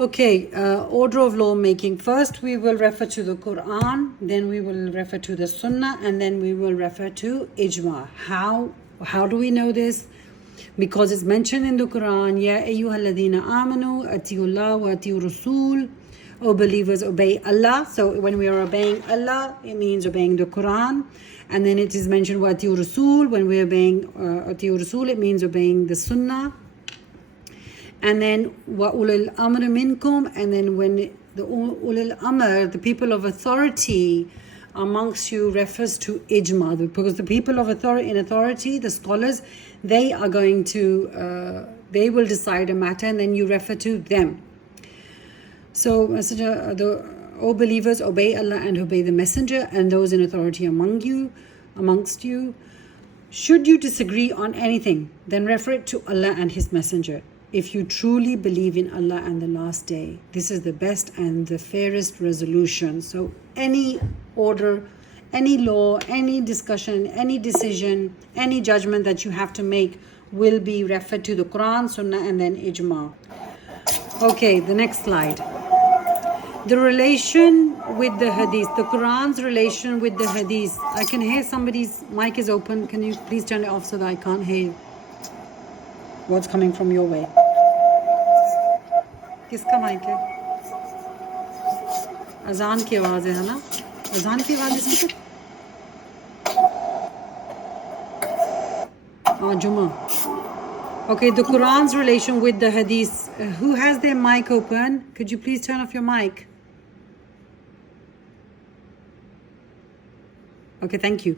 Okay, order of lawmaking. First, we will refer to the Quran, then we will refer to the Sunnah, and then we will refer to Ijma. How do we know this? Because it's mentioned in the Quran, Ya ayyuhalladhina amanu, atiyullah wa atiyu rasul. O believers, obey Allah. So when we are obeying Allah, it means obeying the Quran. And then it is mentioned, wa atiyu rasul. When we are obeying atiyu rasul, it means obeying the Sunnah. And then wa ulil amr minkum, and then when the ulil amr, the people of authority amongst you, refers to ijma, because the people of authority, the scholars, they are going to they will decide a matter, and then you refer to them. So messenger, O believers, obey Allah and obey the messenger and those in authority amongst you. Should you disagree on anything, then refer it to Allah and his messenger. If you truly believe in Allah and the last day, this is the best and the fairest resolution. So any order, any law, any discussion, any decision, any judgment that you have to make will be referred to the Quran, Sunnah, and then Ijma. Okay, the next slide. The relation with the Hadith, the Quran's relation with the Hadith. I can hear somebody's mic is open. Can you please turn it off so that I can't hear what's coming from your way? किसका mic है? अजान की आवाज़ है ना? अजान की आवाज़ इसकी Jummah. Okay, the Quran's relation with the Hadith. Who has their mic open? Could you please turn off your mic? Okay, thank you.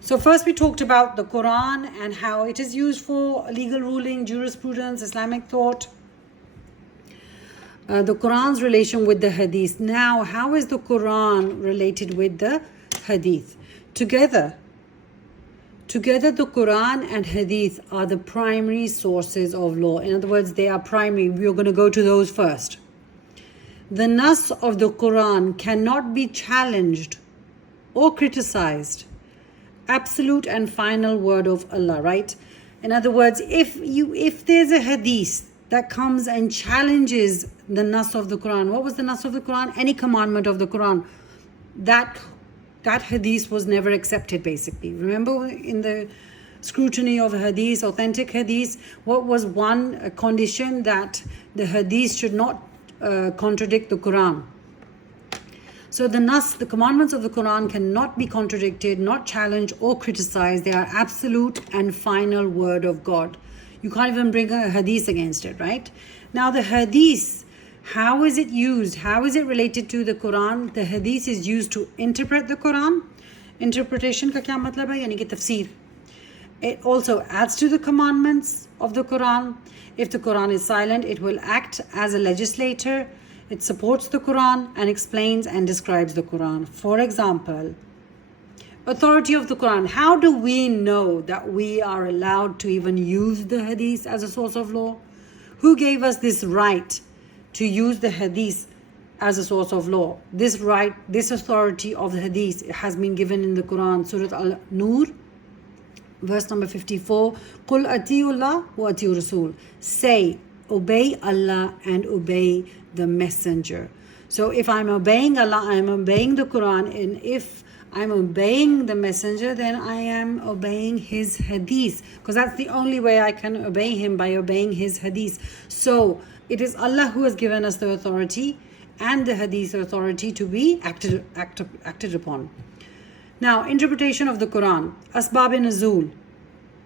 So first we talked about the Quran and how it is used for legal ruling, jurisprudence, Islamic thought. The Quran's relation with the Hadith. Now, how is the Quran related with the Hadith? Together, the Quran and Hadith are the primary sources of law. In other words, they are primary. We are going to go to those first. The Nas of the Quran cannot be challenged or criticized. Absolute and final word of Allah, right? In other words, if there's a hadith that comes and challenges the Nas of the Quran, what was the Nas of the Quran? Any commandment of the Quran, that hadith was never accepted, basically. Remember in the scrutiny of hadith, authentic hadith, what was one condition? That the hadith should not contradict the Quran. So the Nas, the commandments of the Quran cannot be contradicted, not challenged or criticized. They are absolute and final word of God. You can't even bring a hadith against it, right? Now the hadith, how is it used? How is it related to the Quran? The hadith is used to interpret the Quran. Interpretation ka kya matlab hai? Yani ki tafsir. It also adds to the commandments of the Quran. If the Quran is silent, it will act as a legislator. It supports the Quran and explains and describes the Quran. For example, authority of the Quran. How do we know that we are allowed to even use the hadith as a source of law? Who gave us this right to use the hadith as a source of law? This right, this authority of the hadith has been given in the Quran, Surah Al-Nur, verse number 54. قُلْ أَتِيُوا اللَّهَ وَأَتِيُوا الرَّسُولَ. Say, obey Allah and obey the messenger. So if I'm obeying Allah, I'm obeying the Quran, and if I'm obeying the messenger, then I am obeying his hadith, because that's the only way I can obey him, by obeying his hadith. So it is Allah who has given us the authority and the hadith authority to be acted upon. Now, interpretation of the Quran. Asbab-e-nuzul.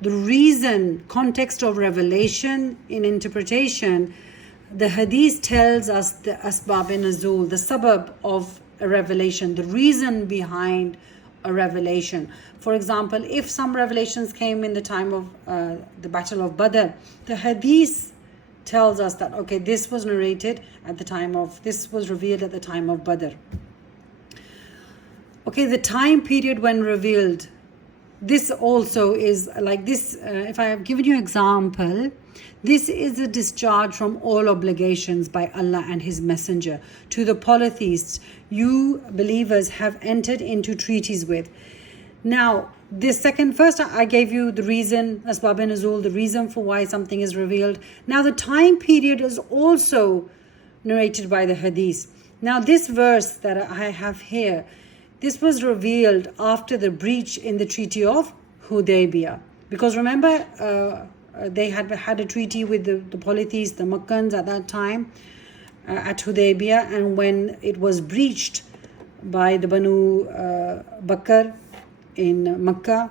The reason, context of revelation in interpretation. The hadith tells us the asbab-e-nuzul, the sabab of a revelation, the reason behind a revelation. For example, if some revelations came in the time of the Battle of Badr, the hadith tells us that, okay, this was narrated at the time of, this was revealed at the time of Badr. Okay, the time period when revealed. This also is like this. If I have given you an example, this is a discharge from all obligations by Allah and His Messenger to the polytheists you believers have entered into treaties with. Now, This second, first I gave you the reason, asbab nuzul, the reason for why something is revealed. Now the time period is also narrated by the hadith. Now this verse that I have here, this was revealed after the breach in the Treaty of Hudaybiyah. Because remember, they had a treaty with the polytheists, the Makkans at that time, at Hudaybiyah, and when it was breached by the Banu Bakr in Makkah,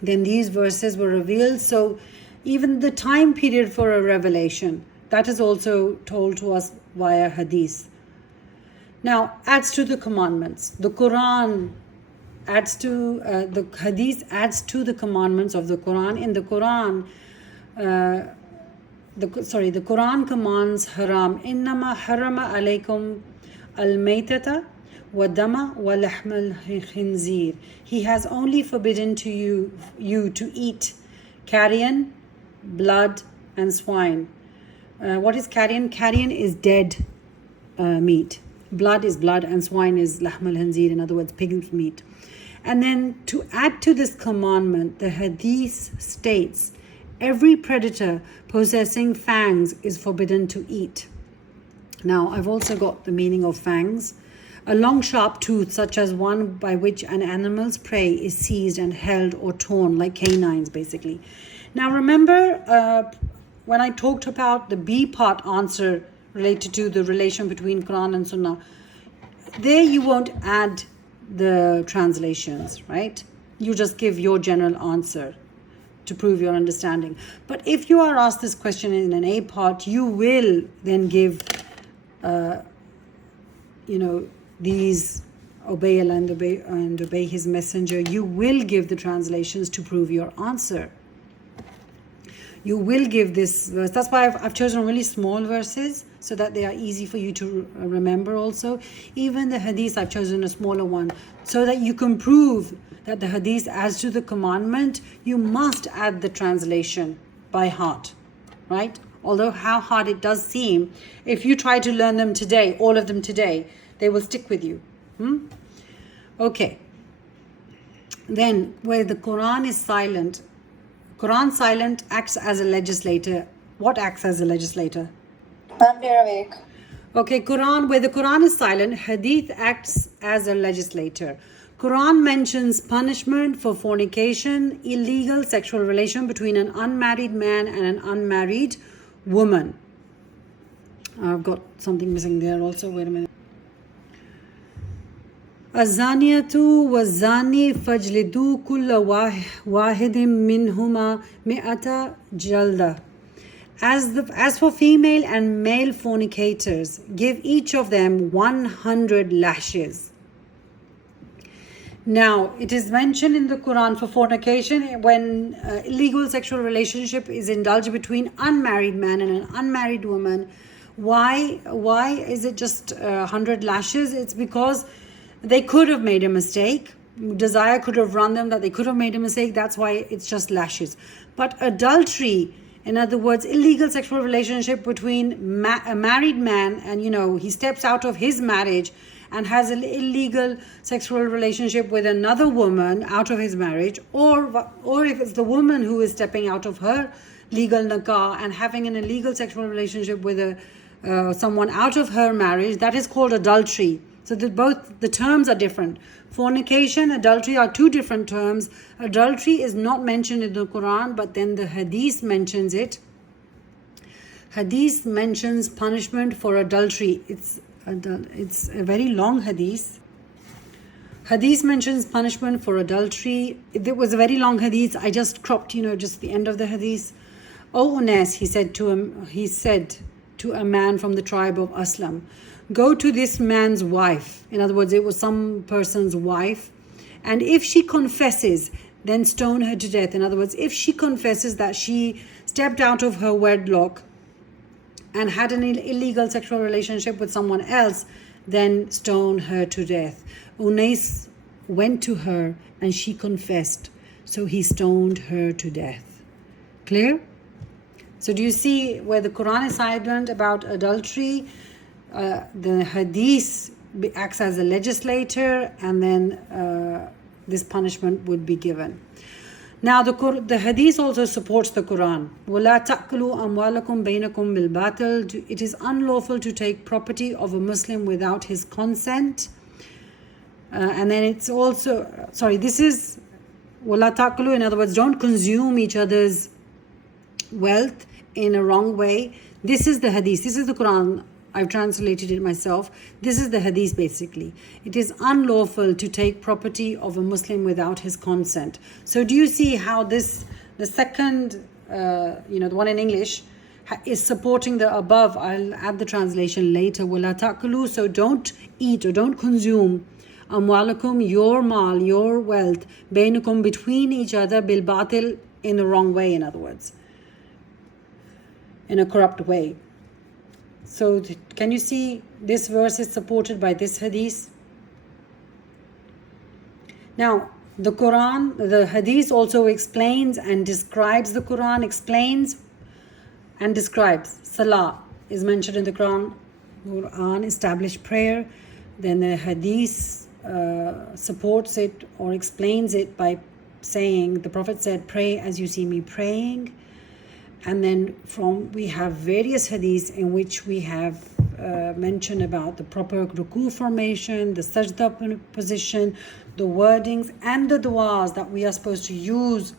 then these verses were revealed. So even the time period for a revelation, that is also told to us via hadith. Now, adds to the commandments. The Quran adds to, the hadith adds to the commandments of the Quran. In the Quran, the Quran commands haram. Innama harama alaykum al-maytata wa dama wa lahm al-khinzir. He has only forbidden to you to eat carrion, blood, and swine. What is carrion? Carrion is dead meat. Blood is blood, and swine is lahm al-khinzir, in other words, pig's meat. And then to add to this commandment, the hadith states, every predator possessing fangs is forbidden to eat. Now, I've also got the meaning of fangs. A long sharp tooth, such as one by which an animal's prey is seized and held or torn, like canines basically. Now remember when I talked about the B part answer related to the relation between Quran and Sunnah, there you won't add the translations, right? You just give your general answer to prove your understanding. But if you are asked this question in an A part, you will then give these obey Allah and obey His Messenger. You will give the translations to prove your answer. You will give this verse. That's why I've chosen really small verses, so that they are easy for you to remember also. Even the hadith, I've chosen a smaller one, so that you can prove that the hadith adds to the commandment. You must add the translation by heart, right? Although how hard it does seem, if you try to learn them today, all of them today, they will stick with you. Okay. Then, where the Quran is silent, Quran silent acts as a legislator. What acts as a legislator? Okay, Quran, where the Quran is silent, Hadith acts as a legislator. Quran mentions punishment for fornication, illegal sexual relation between an unmarried man and an unmarried woman. I've got something missing there also. Wait a minute. Azaniyatu wa zani fajlidu kulla wahidim minhuma mi'ata jalda. As for female and male fornicators, give each of them 100 lashes. Now, it is mentioned in the Quran for fornication when illegal sexual relationship is indulged between unmarried man and an unmarried woman. Why is it just 100 lashes? It's because they could have made a mistake. Desire could have run them that they could have made a mistake. That's why it's just lashes. But adultery, in other words, illegal sexual relationship between a married man and, he steps out of his marriage and has an illegal sexual relationship with another woman out of his marriage, or if it's the woman who is stepping out of her legal nikah and having an illegal sexual relationship with someone out of her marriage, that is called adultery. So both the terms are different. Fornication, adultery are two different terms. Adultery is not mentioned in the Quran, but then the Hadith mentions it. Hadith mentions punishment for adultery. It's a very long Hadith. Hadith mentions punishment for adultery. It was a very long Hadith. I just cropped, just the end of the Hadith. O Unas, he said to a man from the tribe of Aslam, go to this man's wife. In other words, it was some person's wife. And if she confesses, then stone her to death. In other words, if she confesses that she stepped out of her wedlock and had an illegal sexual relationship with someone else, then stone her to death. Unais went to her and she confessed. So he stoned her to death. Clear? So do you see where the Quran is silent about adultery? The Hadith acts as a legislator, and then this punishment would be given. Now the hadith also supports the Quran. وَلَا تَأْكُلُوا أَمْوَالَكُمْ بَيْنَكُمْ بِالْبَاطِلِ. It is unlawful to take property of a Muslim without his consent. And then it's also, this is وَلَا تَأْكُلُوا, in other words, don't consume each other's wealth in a wrong way. This is the hadith. This is the Quran. I've translated it myself. This is the hadith basically. It is unlawful to take property of a Muslim without his consent. So do you see how this, the second, the one in English, is supporting the above? I'll add the translation later. وَلَا تَأْكُلُوا, so don't eat or don't consume amwalakum, your mal, your wealth, بينكم, between each other, bilbatil, in the wrong way, in other words, in a corrupt way. So can you see this verse is supported by this hadith? Now the Quran, the hadith also explains and describes the Quran, explains and describes. Salah is mentioned in the Quran, established prayer. Then the hadith supports it or explains it by saying, the Prophet said, pray as you see me praying. And then we have various hadiths in which we have mentioned about the proper ruku formation, the sajda position, the wordings and the du'as that we are supposed to use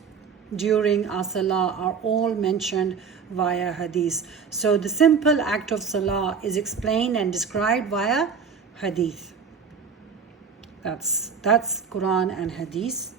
during our salah are all mentioned via hadith. So the simple act of salah is explained and described via hadith. That's Quran and hadith.